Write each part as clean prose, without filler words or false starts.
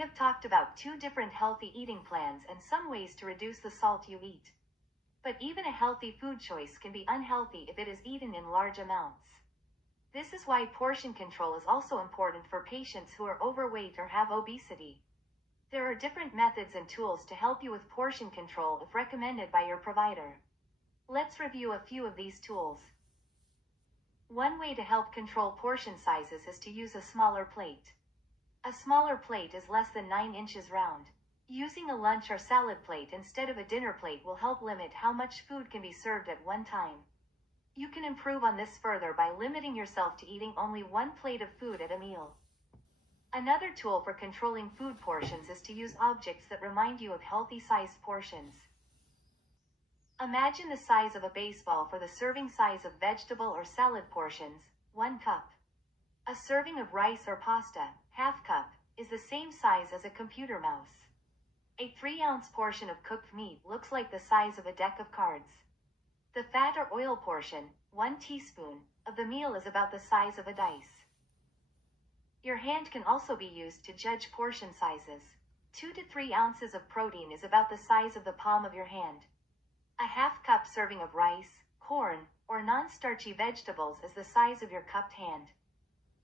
have talked about 2 different healthy eating plans and some ways to reduce the salt you eat. But even a healthy food choice can be unhealthy if it is eaten in large amounts. This is why portion control is also important for patients who are overweight or have obesity. There are different methods and tools to help you with portion control if recommended by your provider. Let's review a few of these tools. One way to help control portion sizes is to use a smaller plate. A smaller plate is less than 9 inches round. Using a lunch or salad plate instead of a dinner plate will help limit how much food can be served at one time. You can improve on this further by limiting yourself to eating only 1 plate of food at a meal. Another tool for controlling food portions is to use objects that remind you of healthy-sized portions. Imagine the size of a baseball for the serving size of vegetable or salad portions, 1 cup. A serving of rice or pasta, ½ cup, is the same size as a computer mouse. A 3-ounce portion of cooked meat looks like the size of a deck of cards. The fat or oil portion, 1 teaspoon, of the meal is about the size of a dice. Your hand can also be used to judge portion sizes. 2 to 3 ounces of protein is about the size of the palm of your hand. A ½ cup serving of rice, corn, or non-starchy vegetables is the size of your cupped hand.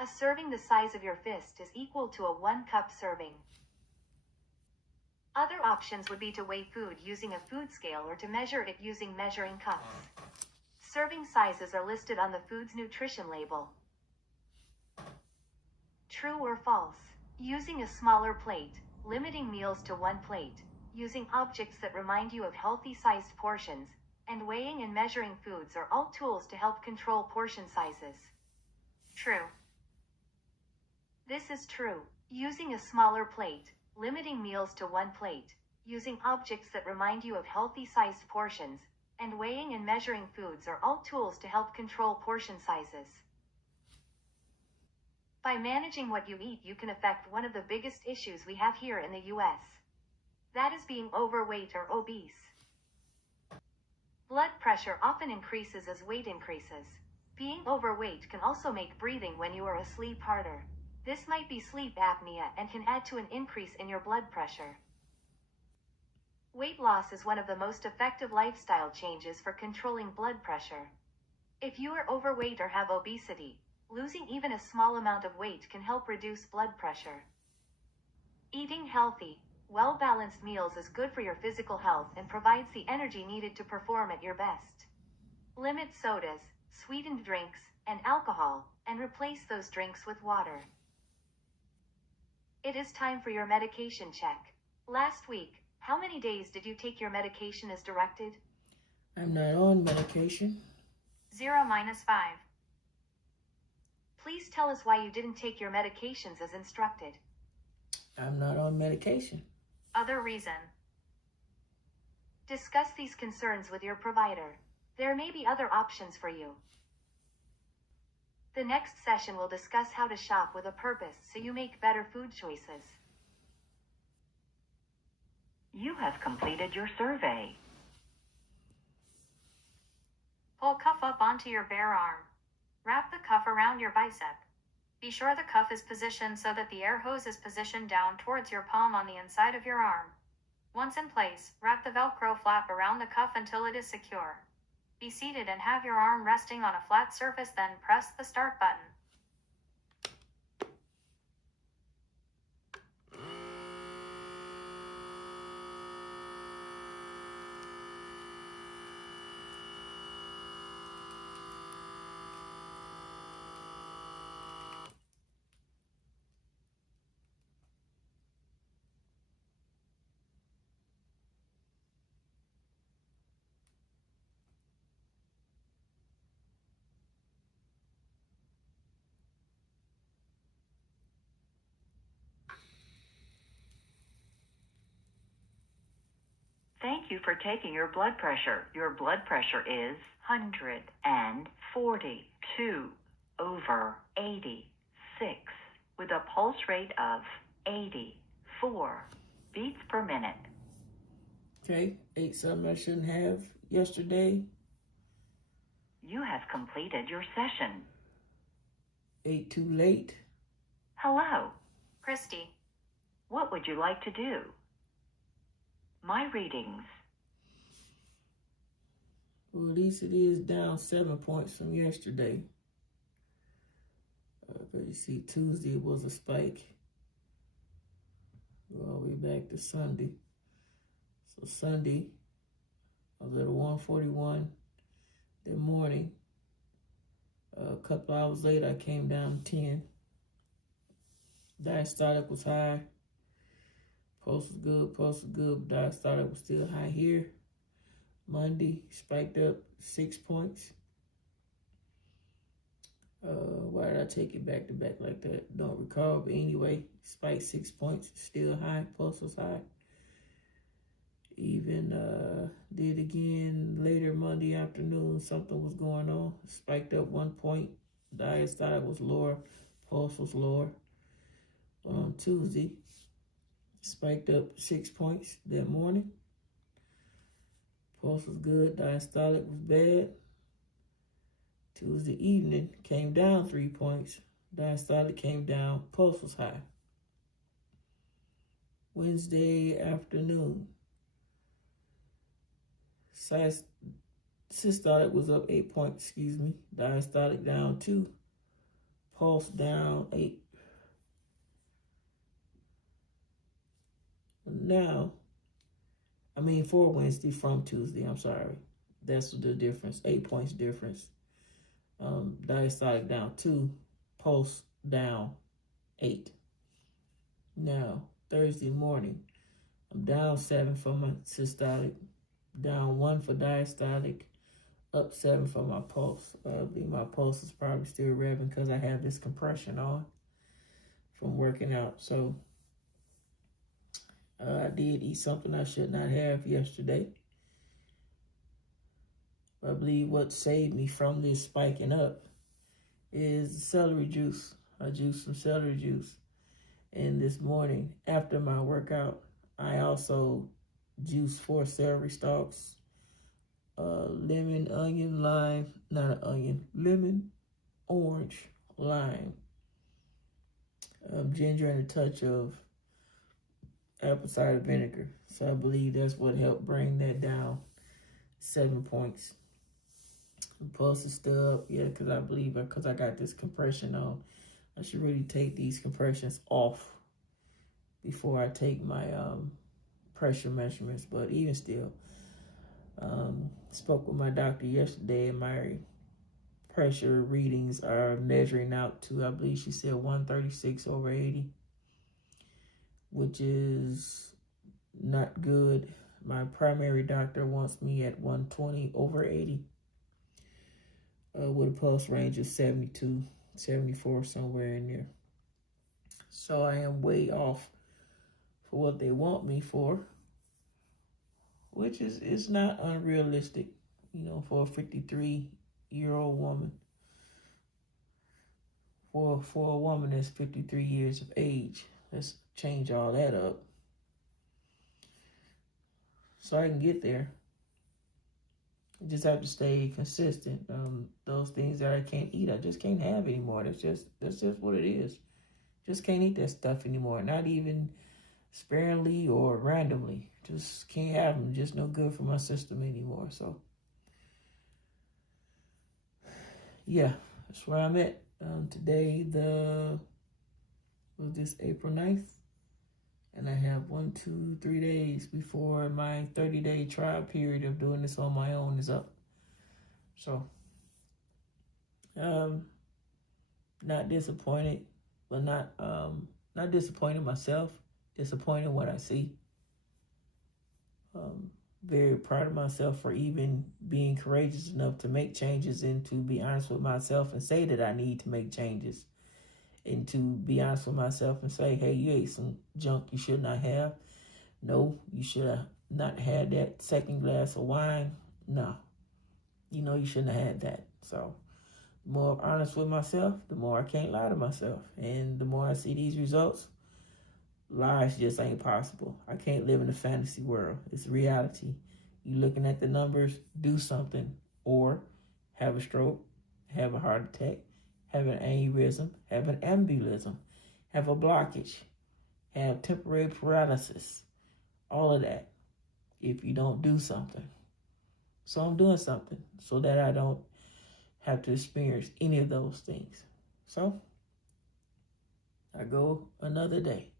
A serving the size of your fist is equal to a 1-cup serving. Other options would be to weigh food using a food scale or to measure it using measuring cups. Serving sizes are listed on the food's nutrition label. True or false? Using a smaller plate, limiting meals to 1 plate, using objects that remind you of healthy-sized portions, and weighing and measuring foods are all tools to help control portion sizes. True. This is true. Using a smaller plate, limiting meals to 1 plate, using objects that remind you of healthy-sized portions, and weighing and measuring foods are all tools to help control portion sizes. By managing what you eat, you can affect one of the biggest issues we have here in the US. That is being overweight or obese. Blood pressure often increases as weight increases. Being overweight can also make breathing when you are asleep harder. This might be sleep apnea and can add to an increase in your blood pressure. Weight loss is one of the most effective lifestyle changes for controlling blood pressure. If you are overweight or have obesity, losing even a small amount of weight can help reduce blood pressure. Eating healthy, well-balanced meals is good for your physical health and provides the energy needed to perform at your best. Limit sodas, sweetened drinks, and alcohol, and replace those drinks with water. It is time for your medication check. Last week, how many days did you take your medication as directed? I'm not on medication. 0 minus 5. Please tell us why you didn't take your medications as instructed. I'm not on medication. Other reason. Discuss these concerns with your provider. There may be other options for you. The next session will discuss how to shop with a purpose so you make better food choices. You have completed your survey. Pull cuff up onto your bare arm. Wrap the cuff around your bicep. Be sure the cuff is positioned so that the air hose is positioned down towards your palm on the inside of your arm. Once in place, wrap the Velcro flap around the cuff until it is secure. Be seated and have your arm resting on a flat surface, then press the start button. Thank you for taking your blood pressure. Your blood pressure is 142/86 with a pulse rate of 84 beats per minute. Okay, ate something I shouldn't have yesterday. You have completed your session. Ate too late. Hello. Christy. What would you like to do? My readings. Well, at least it is down 7 points from yesterday. But you see, Tuesday was a spike. We're all the way back to Sunday. So Sunday, I was at a 141. That morning, a couple hours later, I came down 10. Diastolic was high. Pulse was good. Pulse was good. Diastolic was still high here. Monday, spiked up 6 points. Why did I take it back to back like that? Don't recall. But anyway, spiked 6 points. Still high. Pulse was high. Even did again later Monday afternoon. Something was going on. Spiked up 1 point. Diastolic was lower. Pulse was lower. On Tuesday, spiked up 6 points that morning. Pulse was good. Diastolic was bad. Tuesday evening, came down 3 points. Diastolic came down. Pulse was high. Wednesday afternoon, systolic was up 8 points, Diastolic down 2. Pulse down 8. Now, for Wednesday from Tuesday, I'm sorry. That's the difference, 8 points difference. Diastolic down 2, pulse down 8. Now, Thursday morning, I'm down 7 for my systolic, down 1 for diastolic, up 7 for my pulse. I believe my pulse is probably still revving because I have this compression on from working out. So, I did eat something I should not have yesterday. I believe what saved me from this spiking up is celery juice. I juiced some celery juice. And this morning, after my workout, I also juiced 4 celery stalks, lemon, onion, lime, lemon, orange, lime, ginger, and a touch of apple cider vinegar. So I believe that's what helped bring that down 7 points. The pulse is still up, because I got this compression on. I should really take these compressions off before I take my pressure measurements. But even still, spoke with my doctor yesterday, and my pressure readings are measuring out to, I believe she said 136/80, which is not good. My primary doctor wants me at 120/80. With a pulse range of 72, 74, somewhere in there. So I am way off for what they want me for, which is not unrealistic, for a 53-year-old woman. For a woman that's 53 years of age, let's change all that up so I can get there. I just have to stay consistent. Those things that I can't eat, I just can't have anymore. That's just what it is. Just can't eat that stuff anymore. Not even sparingly or randomly. Just can't have them. Just no good for my system anymore. So, yeah, that's where I'm at. Today, April 9th? And I have 3 days before my 30-day trial period of doing this on my own is up. So, not disappointed, but not disappointed myself, disappointed what I see. Very proud of myself for even being courageous enough to make changes and to be honest with myself and say that I need to make changes. And to be honest with myself and say, hey, you ate some junk you should not have. No, you should have not had that second glass of wine. No, you shouldn't have had that. So the more I'm honest with myself, the more I can't lie to myself. And the more I see these results, lies just ain't possible. I can't live in a fantasy world. It's reality. You looking at the numbers, do something. Or have a stroke, have a heart attack, have an aneurysm, have an embolism, have a blockage, have temporary paralysis, all of that, if you don't do something. So I'm doing something so that I don't have to experience any of those things. So I go another day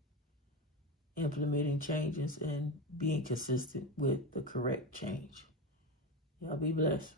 implementing changes and being consistent with the correct change. Y'all be blessed.